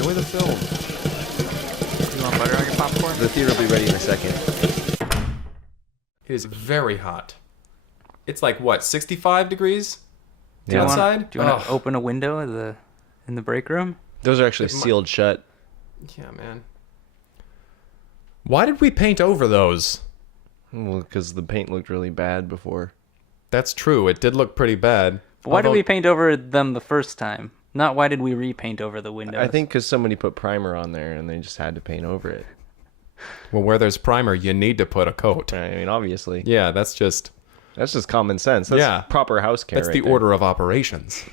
enjoy the film. You want butter on your popcorn? The theater will be ready in a second. It is very hot. It's like, what, 65 degrees Yeah. outside? Do you want to open a window in the break room? Those are actually sealed shut. Yeah, man. Why did we paint over those? Well, because the paint looked really bad before. That's true. It did look pretty bad. Why did we paint over them the first time? Not why did we repaint over the windows? I think because somebody put primer on there and they just had to paint over it. Well, where there's primer, you need to put a coat. I mean, obviously. Yeah, that's just common sense. That's proper house care. That's the order of operations.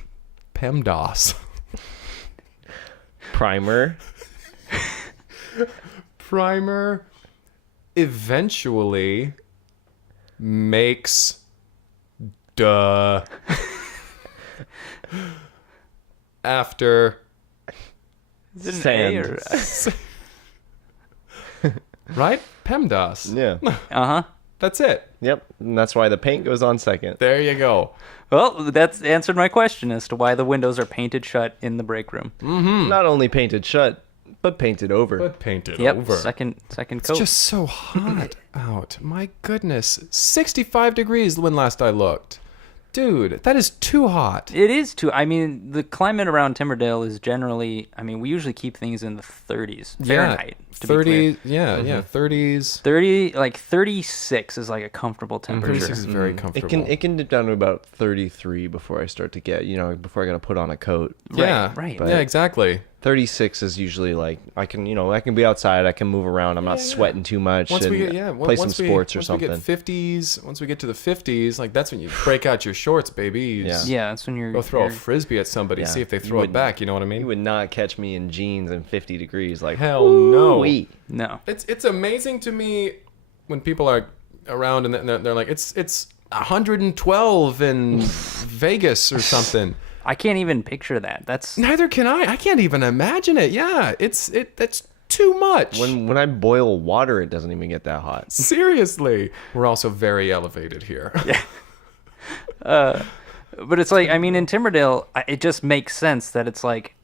PEMDAS. Primer. Primer eventually makes after Is it an sand. A or right? PEMDAS. Yeah. Uh-huh. That's it. Yep. And that's why the paint goes on second. There you go. Well, that's answered my question as to why the windows are painted shut in the break room. Not only painted shut, but painted over. But paint it Yep, over. second coat. It's just so hot out. My goodness. 65 degrees when last I looked. Dude, that is too hot. It is too. I mean, the climate around Timberdale is generally. I mean, we usually keep things in the 30s Fahrenheit. To 30, be clear. yeah, 30s. 36 is like a comfortable temperature. 36 is very comfortable. It can dip down to about 33 before I start to get, before I got to put on a coat. Yeah, right. Yeah, exactly. 36 is usually like I can be outside, I can move around, I'm not sweating too much, Once and we get play some sports or something. Once we get to the 50s, like that's when you break out your shorts, baby. Yeah, that's when you're Go throw a you're- frisbee at somebody, Yeah. see if they You throw it wouldn't- back. You know what I mean? You would not catch me in jeans and 50 degrees like Hell no. wee. No. It's amazing to me when people are around and they're like it's 112 in Vegas or something. I can't even picture that. That's Neither can I. I can't even imagine it. Yeah, that's too much. When I boil water, it doesn't even get that hot. Seriously, we're also very elevated here. but it's like, I mean, in Timberdale, it just makes sense that it's like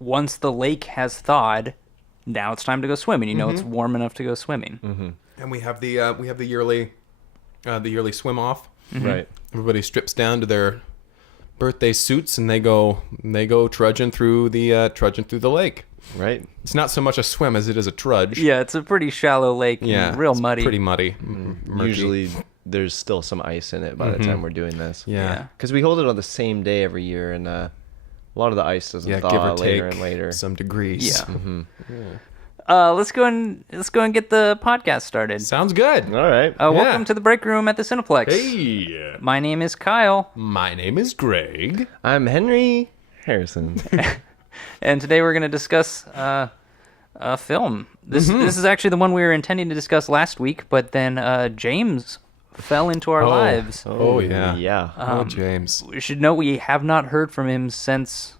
once the lake has thawed, now it's time to go swimming. It's warm enough to go swimming. Mm-hmm. And we have the yearly swim off. Right. Everybody strips down to their birthday suits and they go trudging through the lake. Right. It's not so much a swim as it is a trudge. Yeah, it's a pretty shallow lake. Yeah, Real it's muddy. pretty muddy. Murky. Usually there's still some ice in it by the time we're doing this. Yeah. Because we hold it on the same day every year, and a lot of the ice doesn't Yeah, thaw give or later take and later. some degrees. Yeah. Mm-hmm. Let's go and get the podcast started. Sounds good. All right. Welcome to the break room at the Cineplex. Hey. My name is Kyle, My name is Greg. I'm Henry Harrison. and today we're going to discuss a film. This is actually the one we were intending to discuss last week, but then James fell into our lives. Oh, yeah. Yeah. Oh, James. We should note we have not heard from him since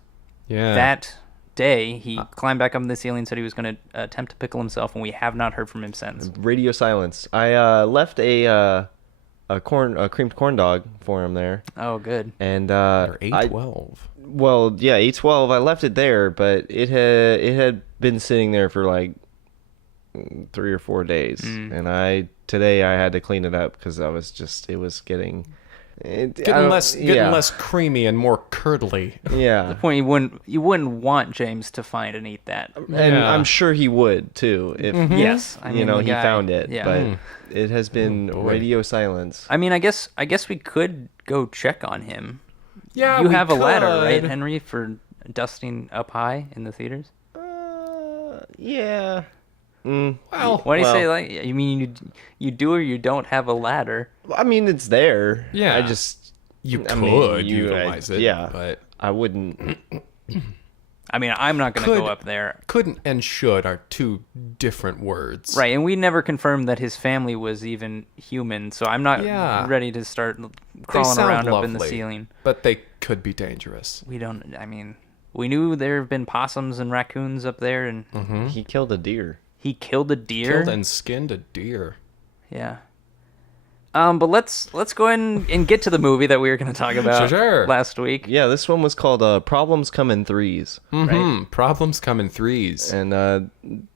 Yeah. that day. He climbed back up in the ceiling, said he was going to attempt to pickle himself, and we have not heard from him since. Radio silence. I left a creamed corn dog for him there, Oh, good. and Or 812. well, yeah, 812. I left it there, but it had been sitting there for like 3 or 4 days, and today I had to clean it up because it was getting Getting less creamy and more curdly. Yeah, Point you wouldn't want James to find and eat that. and Yeah. I'm sure he would too if Yes, I mean, the he guy- found it. yeah. But it has been boy. radio silence. I mean, I guess we could go check on him. Yeah, You we have a ladder, right, could. Henry, for dusting up high in the theaters? Yeah. Well, Why do you Well- say like? You mean you do or you don't have a ladder? I mean, it's there. Yeah. I just you I could mean, utilize it. yeah. But I wouldn't. I mean, I'm not going to Could- go up there. couldn't and should are two different words. Right, and we never confirmed that his family was even human, so I'm not Yeah. ready to start They crawling sound around lovely, up in the ceiling. but they could be dangerous. We don't. I mean, we knew there have been possums and raccoons up there, and He killed a deer. he killed a deer. Killed and skinned a deer. Yeah. But let's go ahead and get to the movie that we were going to talk about Sure. last week. Yeah, this one was called Problems Come in Threes. Mm-hmm. Problems come in threes. And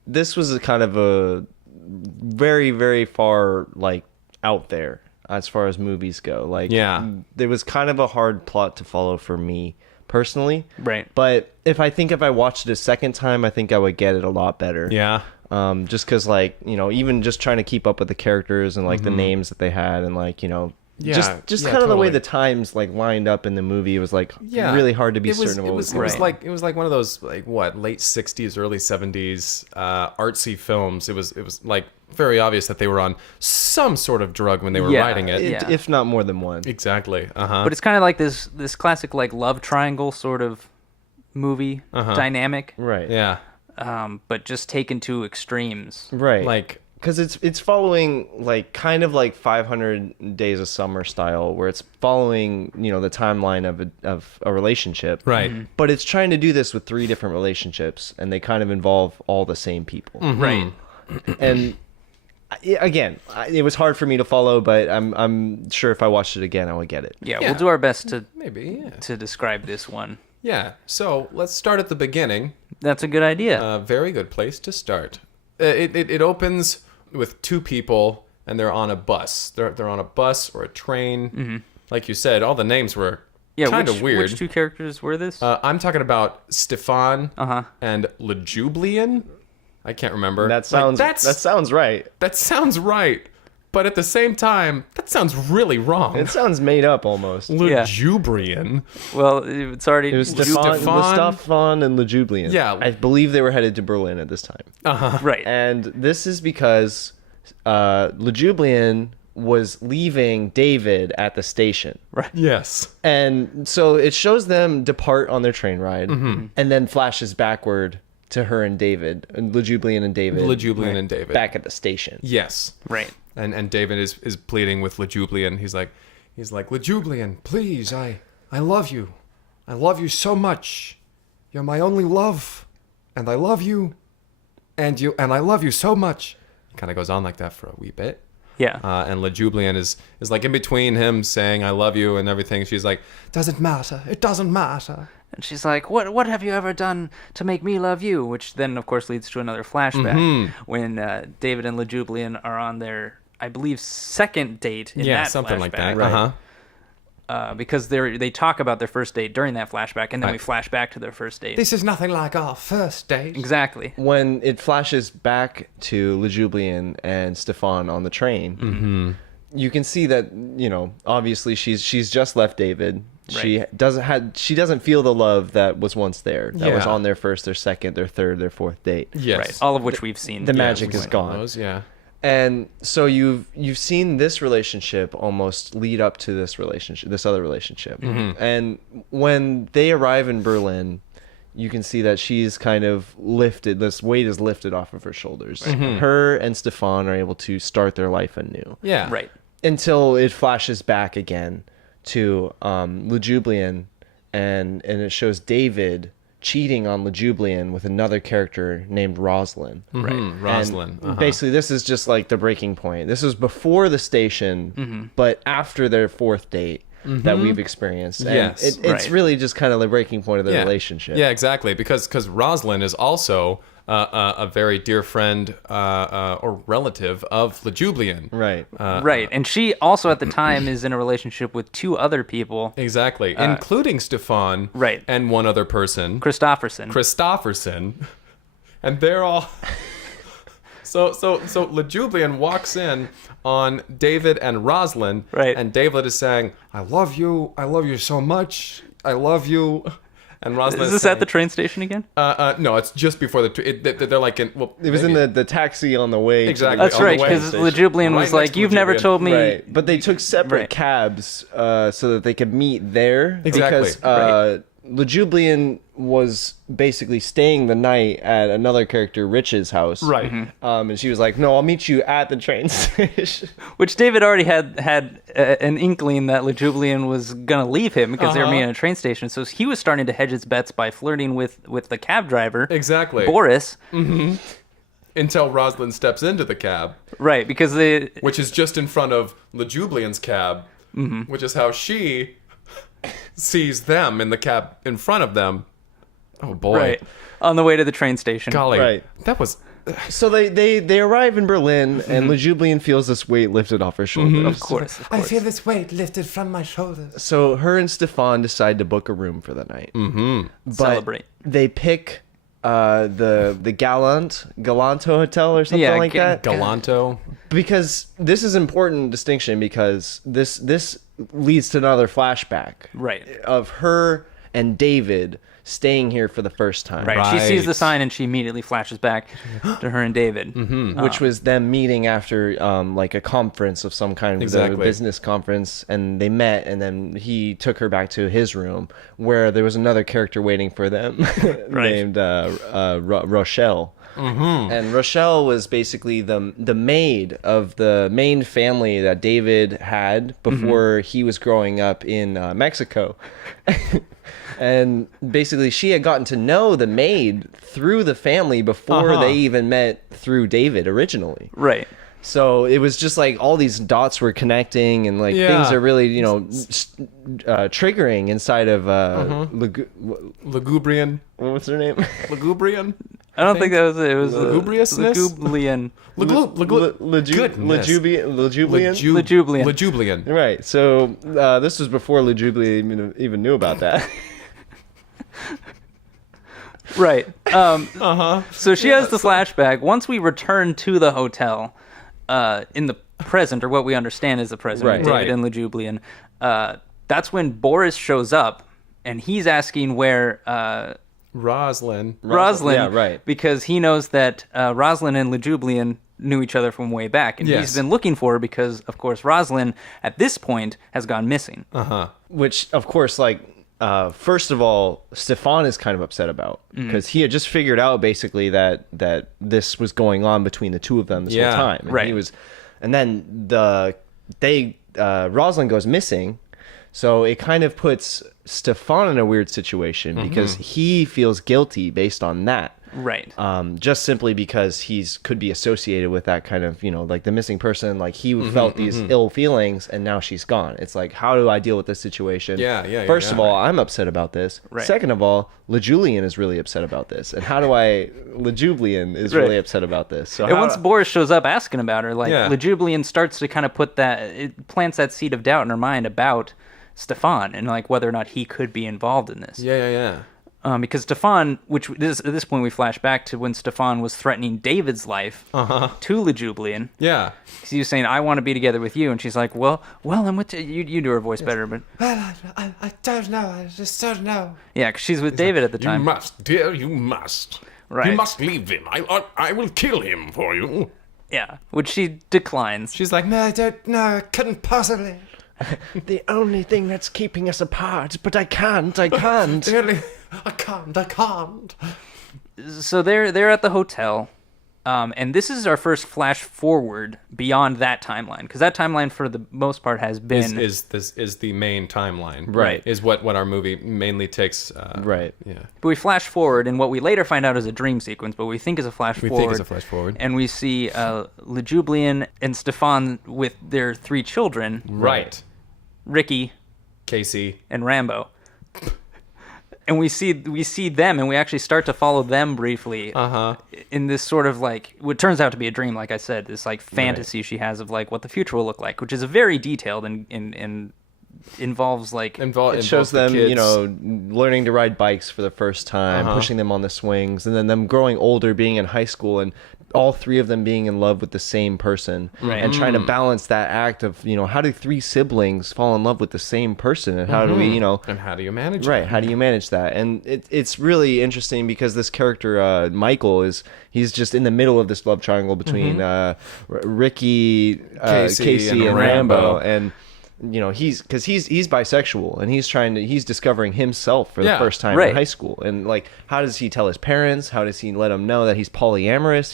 this was a kind of a very, very far, like, out there as far as movies go. Like, Yeah. there was kind of a hard plot to follow for me personally. Right. But if I watched it a second time, I think I would get it a lot better. Yeah. Just because, like, you know, even just trying to keep up with the characters and, like, the names that they had and, like, you know, Yeah, just yeah, kind of the way totally. the times, like, lined up in the movie. It was, like, Yeah. really hard to be It was, certain of it what was, was it going was like one of those, like, what, late 60s, early 70s artsy films. It was like very obvious that they were on some sort of drug when they were Yeah, writing it. yeah. if not more than one. Exactly. Uh-huh. But it's kind of like this classic like love triangle sort of movie dynamic, Right. Yeah. but just taken to extremes. Right. Like, because it's following, like, kind of like 500 Days of Summer style, where it's following, you know, the timeline of a relationship. right. But it's trying to do this with 3 different relationships, and they kind of involve all the same people. Right. And again, it was hard for me to follow, but I'm sure if I watched it again, I would get it. Yeah, Yeah. we'll do our best to Maybe, yeah. describe this one. Yeah. So let's start at the beginning. That's a good idea. A very good place to start. It opens with 2 people, and they're on a bus. They're on a bus or a train. Like you said, all the names were yeah, kind of weird. Which 2 characters were this? I'm talking about Stefan Uh-huh. and Lejublian. I can't remember. That sounds Like, that sounds right. that sounds right, but at the same time, that sounds really wrong. It sounds made up almost. Lujubrian. Well, it's already It was Stefan- Stefan and Lejublian. Yeah. I believe they were headed to Berlin at this time. right. And this is because Lejublian was leaving David at the station. Yes. And so it shows them depart on their train ride and then flashes backward to her and David, and Lejublian and David. Lejublian and David. Back at the station. Yes. Right. And David is pleading with Lejublian. He's like Lejublian, please, I love you. I love you so much. You're my only love, and I love you, and I love you so much. Kind of goes on like that for a wee bit. Yeah. And Lejublian is like in between him saying I love you and everything. She's like, doesn't matter. It doesn't matter. And she's like, "What have you ever done to make me love you?" Which then, of course, leads to another flashback when David and Lejublian are on their, I believe, second date in Yeah, that something like that. flashback. Uh-huh. Because they talk about their first date during that flashback, and then we flash back to their first date. This is nothing like our first date. Exactly. When it flashes back to Lejublian and Stefan on the train, you can see that, you know, obviously she's just left David. She doesn't feel the love that was once there. That was Yeah. on their first, their second, their third, their fourth date. Yes. Right. All of which we've seen. The Yeah, magic we've is seen. gone. Those, yeah. And so you've seen this relationship almost lead up to this other relationship. And when they arrive in Berlin, you can see that she's kind of lifted, this weight is lifted off of her shoulders. Her and Stefan are able to start their life anew. Yeah. Right. Until it flashes back again to Lejublian, and it shows David cheating on Lejublian with another character named Rosalind. Right. Rosalind. And basically, this is just like the breaking point. This was before the station, but after their fourth date that we've experienced. And Yes. it's Right. really just kind of the breaking point of the Yeah. relationship. Yeah, exactly. Because Rosalind is also a very dear friend or relative of Lejublian. Right. Right. And she also at the time is in a relationship with 2 other people. Exactly, including Stefan. Right. And one other person, Christopherson. Christopherson, and they're all. So Lejublian walks in on David and Rosalind, Right. And David is saying, "I love you so much. I love you." And Rosalind Is this saying, at the train station again? No, it's just before they're like in. Well, It was maybe- in the taxi on the way. Exactly. That's on the right, way because station. Lejublian Right was next like, to "You've never Lejublian." told me." Right, but they took separate Right. cabs so that they could meet there. Exactly, Because Lejublian was basically staying the night at another character, Rich's house. Right. And she was like, "No, I'll meet you at the train station." Which David already had an inkling that Lejublian was gonna leave him because they were meeting at a train station. So he was starting to hedge his bets by flirting with the cab driver, Exactly. Boris. until Rosalind steps into the cab, Right, because they... which is just in front of LeJulian's cab, which is how she sees them in the cab in front of them. Oh, boy. Right, on the way to the train station. Golly. Right. That was... So they arrive in Berlin, and LeJulian feels this weight lifted off her shoulders. Of course. I feel this weight lifted from my shoulders. So her and Stefan decide to book a room for the night. But Celebrate. They pick the Galanto Hotel or something like that. Galanto. Because this is important distinction, because this leads to another flashback. Right. Of her and David staying here for the first time. Right. She sees the Right. sign and she immediately flashes back to her and David. Which was them meeting after like a conference of some kind, Exactly. a business conference, and they met, and then he took her back to his room where there was another character waiting for them named Rochelle. And Rochelle was basically the maid of the main family that David had before he was growing up in Mexico. And basically, she had gotten to know the maid through the family before they even met through David originally. Right. So it was just like all these dots were connecting, and like Yeah. things are really, triggering inside of Lugubrian. what's her name? Lugubrian? I don't think that was it. It was Lugubriousness? Lugublian. Goodness. Lejublian? Lejublian. Lejublian. Right. So this was before Lejublian even knew about that. Right. So she has the flashback. Once we return to the hotel, in the present, or what we understand is the present, Right. with David Right. and Lejublian, that's when Boris shows up, and he's asking where Roslyn. Rosalind, Yeah, right. because he knows that Rosalind and Lejublian knew each other from way back, and Yes. he's been looking for her because, of course, Rosalind at this point has gone missing. Which, of course, like, first of all, Stefan is kind of upset about, because he had just figured out basically that this was going on between the two of them this Yeah, whole time. And right. and then Rosalind goes missing, so it kind of puts Stefan in a weird situation because he feels guilty based on that. Right. Just simply because he's could be associated with that kind of, like the missing person, like he felt these ill feelings, and now she's gone. It's like, how do I deal with this situation? First of all, I'm upset about this. Right. Second of all, LeJulian is really upset about this. And how do LeJulian is Right. really upset about this. So And once Boris shows up asking about her, like, Yeah. Lejublian starts to kind of it plants that seed of doubt in her mind about Stefan and like whether or not he could be involved in this. Yeah. Because Stefan, at this point we flash back to when Stefan was threatening David's life to Lejublian. Yeah. He was saying, "I want to be together with you," and she's like, "Well, I'm with you." You do her voice better, but Well, I don't know. I just don't know. yeah, because she's with David at the You time. must, dear, you must. Right. You must leave him. I will kill him for you. Yeah, which she declines. She's like, No, I don't know. I couldn't possibly. the only thing that's keeping us apart, but I can't. Really, I can't. So they're at the hotel, and this is our first flash forward beyond that timeline, because that timeline for the most part has been is the main timeline. Right. Is what our movie mainly takes. Right. Yeah. But we flash forward, and what we later find out is a dream sequence, but we think is a flash We forward. think it's a flash forward. And we see Lejublian and Stefan with their 3 children, Right. Ricky Casey. and Rambo. And we see them, and we actually start to follow them briefly in this sort of like what turns out to be a dream, like I said, this like fantasy she has of like what the future will look like, which is a very detailed and involves like It shows them, learning to ride bikes for the first time, pushing them on the swings, and then them growing older, being in high school, and all 3 of them being in love with the same person, and trying to balance that act of, how do 3 siblings fall in love with the same person, and how do we, And how do you manage right, that? how do you manage that? And it's really interesting because this character, Michael, he's just in the middle of this love triangle between Ricky, Casey, and Rambo, and he's bisexual, and he's discovering himself for the first time right. in high school, and like, how does he tell his parents? How does he let them know that he's polyamorous?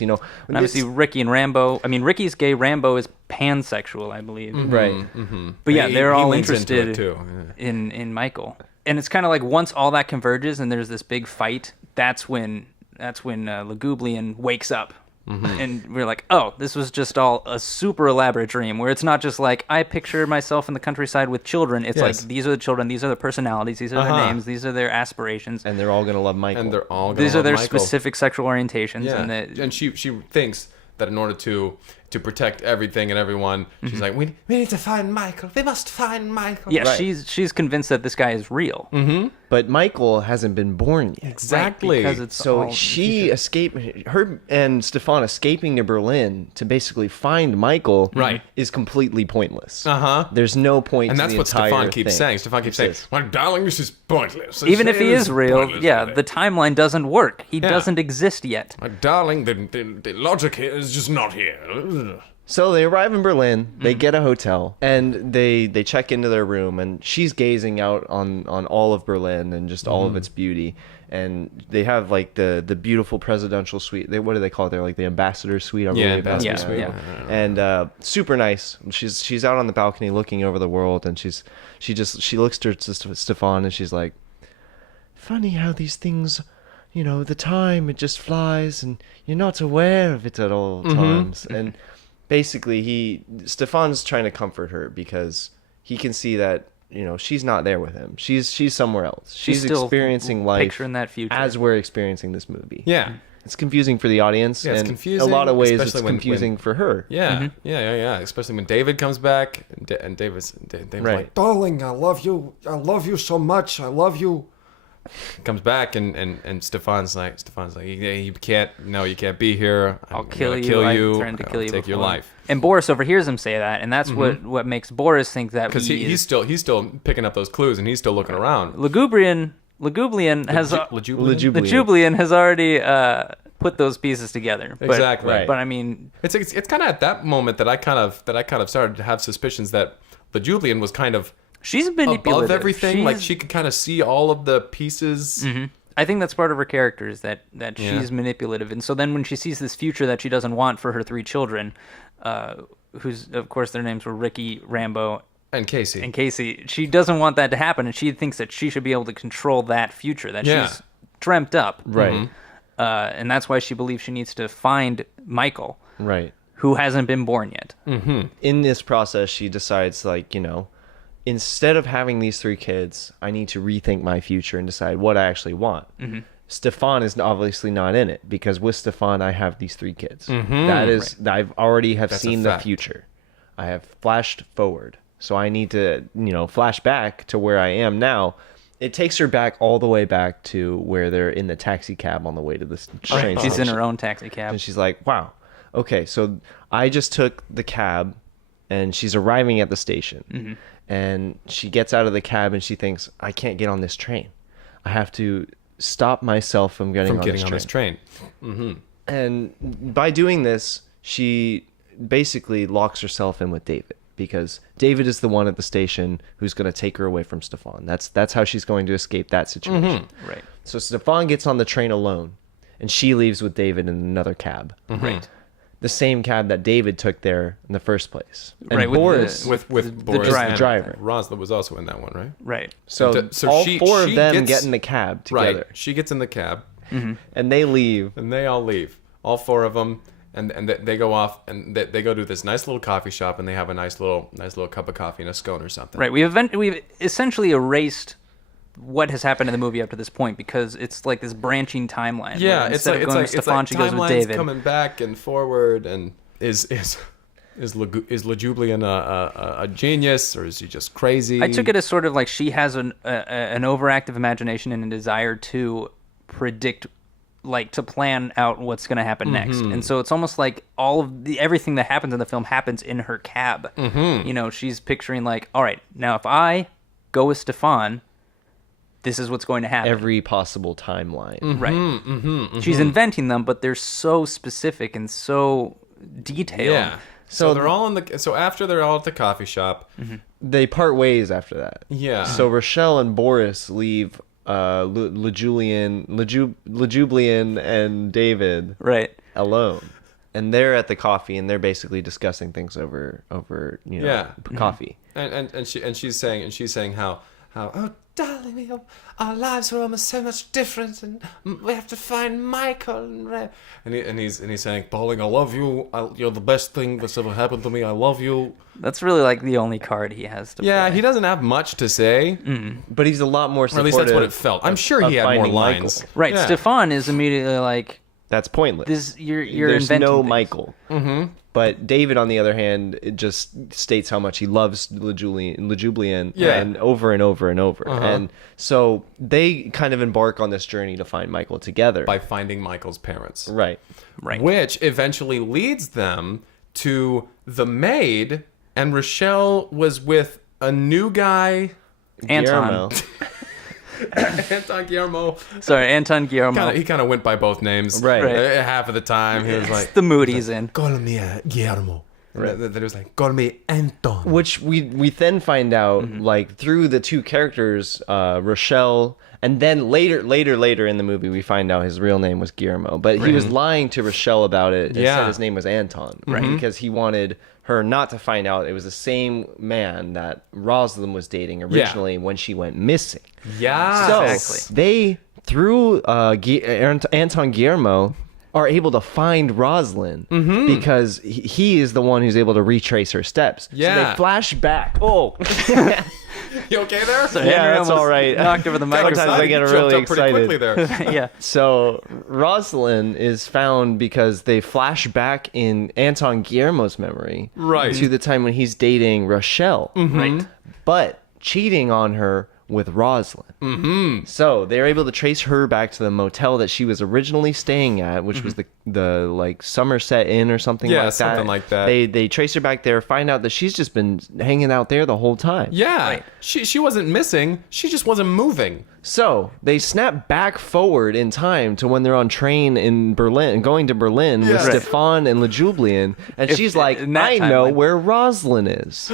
obviously Ricky and Rambo. I mean, Ricky's gay, Rambo is pansexual, I believe. right. But yeah, He they're all leans into interested it, too. in Michael. And it's kind of like once all that converges and there's this big fight, that's when Legublian wakes up And we're like, oh, this was just all a super elaborate dream where it's not just like I picture myself in the countryside with children. It's Yes. like these are the children, these are the personalities, these are their names, these are their aspirations, And they're all gonna love Michael. And they're all gonna these are love their Michael. specific sexual orientations. Yeah. And she thinks that in order to protect everything and everyone, she's like, we We need to find Michael. We must find Michael. yeah, Right. she's convinced that this guy is real. But Michael hasn't been born yet. exactly. Because it's So all she her and Stefan escaping to Berlin to basically find Michael Right. is completely pointless. Uh-huh. There's no point And to that's the what entire Stefan keeps thing. saying. Stefan keeps saying, My darling, this is pointless. even if he It is real, pointless, yeah, really. the timeline doesn't work. He Yeah. doesn't exist yet. My darling, the logic here is just not here. Ugh. So they arrive in Berlin, they Mm-hmm. get a hotel, and they check into their room, and she's gazing out on all of Berlin and just all of Mm-hmm. its beauty. And they have like the beautiful presidential suite. What do they call it? They're like the ambassador suite. I Yeah, really ambassador bad. suite. Yeah. And super nice. She's out on the balcony looking over the world, and she looks to Stefan, and she's like, "Funny how these things, the time, it just flies, and you're not aware of it at all times." And basically, Stefan's trying to comfort her because he can see that she's not there with him. She's somewhere else. She's still experiencing life picturing that future. as we're experiencing this movie. Yeah. It's confusing for the audience, Yeah, it's and confusing, a lot of ways it's especially when- confusing for her. Yeah. Yeah. Especially when David comes back and David's Right. like, Darling, I love you. I love you so much. I love you. comes back and Stefan's like, yeah, you can't be here. I'll I'm kill gonna you. Kill I you. threatened to kill you. Take your before. life. And Boris overhears him say that, and that's what makes Boris think that Because he's still picking up those clues and he's still looking around. Lugubrian has Lejublian? Lejublian has already put those pieces together. But, Exactly. Right. But I mean, It's kind of at that moment that I kind of started to have suspicions that Lejublian was kind of she's manipulative. above everything. Like She's- she could kind of see all of the pieces. I think that's part of her character is that Yeah. she's manipulative, and so then when she sees this future that she doesn't want for her three children, whose of course their names were Ricky, Rambo, And Casey. and Casey, she doesn't want that to happen, and she thinks that she should be able to control that future that Yeah. she's dreamt up, Right. and that's why she believes she needs to find Michael, Right. who hasn't been born yet. In this process, she decides, like, instead of having these three kids, I need to rethink my future and decide what I actually want. Stefan is obviously not in it because with Stefan, I have these three kids. That is, I've already have That's a seen the fact. future. I have flashed forward. So I need to, flash back to where I am now. It takes her back all the way back to where they're in the taxi cab on the way to this train She's in station. her own taxi cab. And she's like, wow, okay, so I just took the cab and she's arriving at the station. And she gets out of the cab and she thinks, I can't get on this train. I have to stop myself from getting on this train. And by doing this, she basically locks herself in with David because David is the one at the station who's going to take her away from Stefan. That's how she's going to escape that situation. Right. So Stefan gets on the train alone, and she leaves with David in another cab. Right. The same cab that David took there in the first place. And Right, with Boris, the- with the Boris driver. and Driver. Rosla was also in that one, right? Right. so, So all she- four she of them gets- get in the cab together, Right. She gets in the cab and they leave. and they all leave. All four of them. And they go off and they go to this nice little coffee shop and they have a nice little cup of coffee and a scone or something. Right. We've essentially erased what has happened in the movie up to this point because it's like this branching timeline. Yeah, where it's instead like of going with Stefan, she goes with timelines David. coming back and forward. And is Lejublian a genius or is he just crazy? I took it as sort of like she has an overactive imagination and a desire to predict, like to plan out what's going to happen next. And so it's almost like all of everything that happens in the film happens in her cab. She's picturing like, all right, now if I go with Stefan, this is what's going to happen. Every possible timeline. Right. She's inventing them, but they're so specific and so detailed. Yeah. So they're all so after they're all at the coffee shop. They part ways after that. Yeah. So Rochelle and Boris leave Lejublian and David Right. alone. And they're at the coffee and they're basically discussing things over Yeah. coffee. And she's saying oh darling, our lives are almost so much different, and we have to find Michael. And he's saying, darling, I love you. You're the best thing that's ever happened to me. I love you. That's really like the only card he has to Yeah, play. he doesn't have much to say. But he's a lot more Or at supportive. least that's what it felt. I'm sure he of had more finding Michael. lines. Right, Yeah. Stefan is immediately like, That's pointless. this. You're There's inventing no things. Michael. Mm-hmm. But David, on the other hand, it just states how much he loves LeJulian Yeah. and over and over and over. And so they kind of embark on this journey to find Michael together. By finding Michael's parents. Right. Right. Which eventually leads them to the maid, and Rochelle was with a new guy, Anton. Guillermo. Anton Guillermo. Sorry, Anton Guillermo. He kind of went by both names. Right. Half of the time, he was It's like, the mood he's in. Call me Guillermo. that it was like, Call me Anton. Which we then find out, like, through the two characters, Rochelle, and then later in the movie, we find out his real name was Guillermo. But he was lying to Rochelle about it and Yeah. said his name was Anton. Right. Because he wanted her not to find out it was the same man that Rosalind was dating originally when she went missing. yeah. So Exactly. they, through Anton Guillermo, are able to find Rosalind because he is the one who's able to retrace her steps. Yeah. So they flash back. Oh, You okay there? So Yeah, Henry that's almost all right. Knocked over the Sometimes microphone. I get Jumped really up pretty quickly excited. there. Yeah. So Rosalind is found because they flash back in Anton Guillermo's memory Right. to the time when he's dating Rochelle, Right. but cheating on her with Rosalind. Mm-hmm. So they're able to trace her back to the motel that she was originally staying at, which was the like Somerset Inn or something Yeah, like that. something like that. They trace her back there, find out that she's just been hanging out there the whole time. Yeah. Right. She wasn't missing. She just wasn't moving. So they snap back forward in time to when they're on train in Berlin, going to Berlin with Right. Stefan and LeJulian, and she's like, in that "I know timeline. where Rosalind is."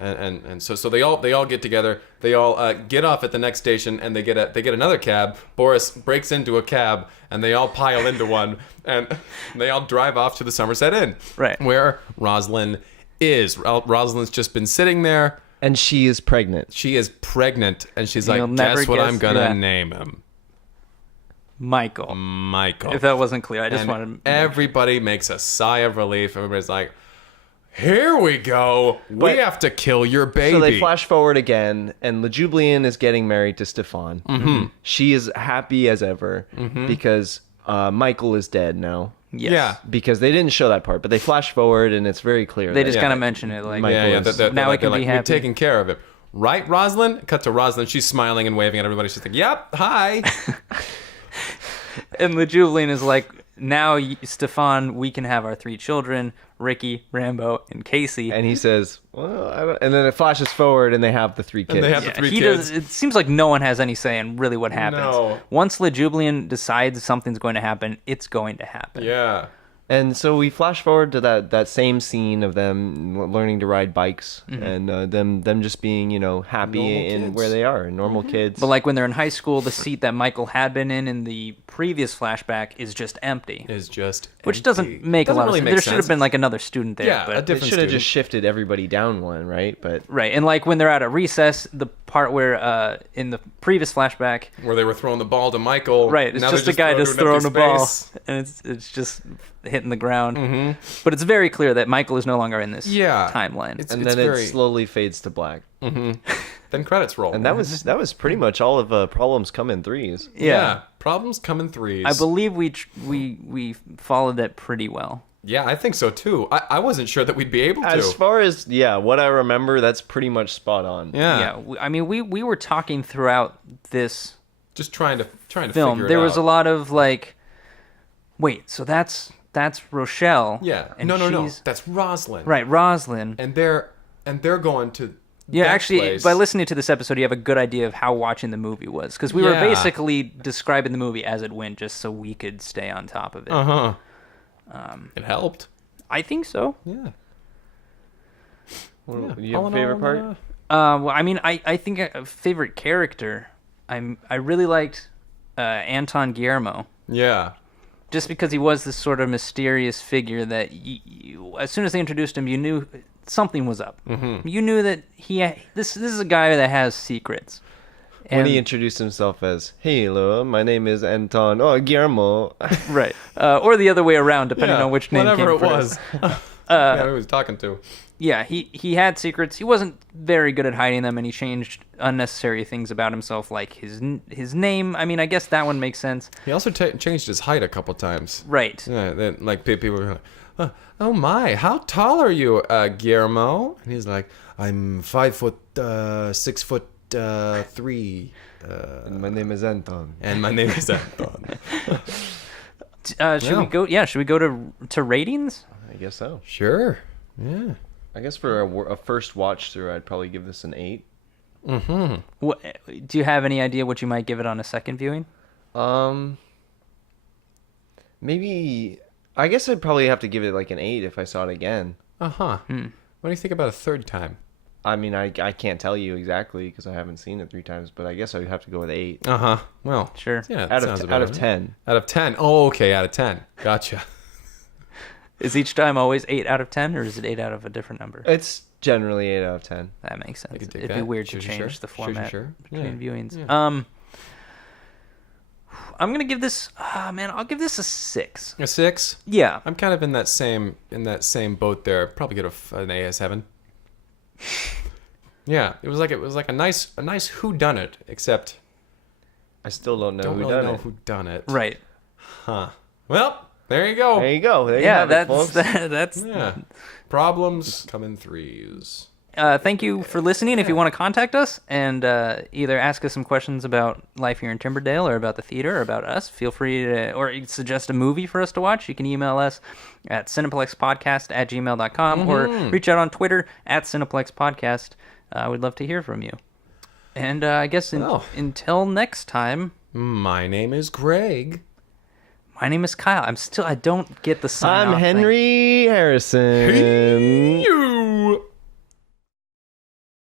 And so they all get together. They all get off at the next station, and they get another cab. Boris breaks into a cab, and they all pile into one, and they all drive off to the Somerset Inn, Right. where Rosalind is. Rosalind's just been sitting there. And she is pregnant. She is pregnant, and she's You'll like, never "Guess what I'm guess- gonna yeah. name him? Michael. Michael." If that wasn't clear, I just And wanted. everybody makes a sigh of relief. Everybody's like, "Here we go. We But- have to kill your baby." So they flash forward again, and LeJulian is getting married to Stefan. Mm-hmm. She is happy as ever because Michael is dead now. Yes. Yeah. Because they didn't show that part, but they flash forward, and it's very clear. They that- just Yeah. kind of mention it like. Michael Yeah, is- they're Now we like, can be we're happy. taking care of it. Right, Rosalind? Cut to Rosalind. She's smiling and waving at everybody. She's like, "Yep, hi." And LeJulian is like, now, Stefan, we can have our 3 children, Ricky, Rambo, and Casey. And he says, "Well, I don't," and then it flashes forward, and they have the 3 kids. they have the Yeah, 3 he kids. does. It seems like no one has any say in really what happens. No. Once LeJulian decides something's going to happen, it's going to happen. Yeah. And so we flash forward to that same scene of them learning to ride bikes and them just being, happy Normal in kids. where they are, normal kids. But like when they're in high school, the seat that Michael had been in the previous flashback is just empty, Is just which empty. doesn't make Doesn't a lot really of sense. make There should have sense. been like another student there. Yeah, but a they different should have student. just shifted everybody down one, right? But right. And like when they're out at recess, the part where in the previous flashback, where they were throwing the ball to Michael. right, it's Now just they're a guy throwing just to an throwing empty a ball, space. and it's just hitting the ground. But it's very clear that Michael is no longer in this Yeah. timeline. It's- and then very- it slowly fades to black. Then credits roll. And that was pretty much all of Problems Come in Threes. yeah. Problems come in threes. I believe we followed that pretty well. Yeah, I think so too. I wasn't sure that we'd be able to. As far as what I remember, that's pretty much spot on. yeah. I mean, we were talking throughout this Just trying to film. figure it There was out. a lot of like, wait, so that's Rochelle. Yeah. and No. she's- That's Rosalind. Right, Rosalind. And they're going to. Yeah, that actually, place. by listening to this episode, you have a good idea of how watching the movie was, because we were Yeah. basically describing the movie as it went, just so we could stay on top of it. It helped. I think so. Yeah. Do you All have a in favorite all, part? Well, I mean, I think a favorite character. I really liked Anton Guillermo. Yeah. Just because he was this sort of mysterious figure that as soon as they introduced him, you knew something was up. You knew that this is a guy that has secrets. When he And- introduced himself as, "Hey, hello, my name is Anton. Oh, Guillermo." Right. Or the other way around, depending Yeah, on which name whatever came it first. was. Yeah, who he was talking to. Yeah, he had secrets. He wasn't very good at hiding them, and he changed unnecessary things about himself, like his name. I mean, I guess that one makes sense. He also changed his height a couple times. Right. Yeah, then, like people were like, "Oh my, how tall are you, Guillermo?" And he's like, "I'm 5'6'3", And my name is Anton. and my name is Anton. Should we go? Yeah, should we go to ratings? I guess so. Sure. Yeah. I guess for a first watch through, I'd probably give this an 8. What, do you have any idea what you might give it on a second viewing? Maybe. I guess I'd probably have to give it like an 8 if I saw it again. What do you think about a third time? I mean, I can't tell you exactly because I haven't seen it 3 times, but I guess I'd have to go with 8. Well, Sure. yeah. that Out sounds of about out of right. 10. Out of 10. Oh, okay. Out of 10. Gotcha. Is each time always 8 out of 10, or is it 8 out of a different number? It's generally 8 out of 10. That makes sense. could dig It'd be that. weird Sure, to sure, change sure. the Sure, format sure. between Yeah. viewings. Yeah. I'm gonna give this. Man, I'll give this a 6. A 6. Yeah. I'm kind of in that same boat there. Probably get an AS7. Yeah, it was like a nice whodunit, except I still don't know don't who really done know it. who done it. Right. Huh. Well, there you go. There you go. There you Yeah, have it, folks. that's. Yeah. Problems come in threes. Thank you for listening. If you want to contact us and either ask us some questions about life here in Timberdale or about the theater or about us, feel free to, or suggest a movie for us to watch. You can email us at cineplexpodcast@gmail.com or reach out on Twitter at cineplexpodcast. We'd love to hear from you. And I guess until next time, My name is Greg. my name is Kyle. I don't get the sign I'm off thing. Henry Harrison. You.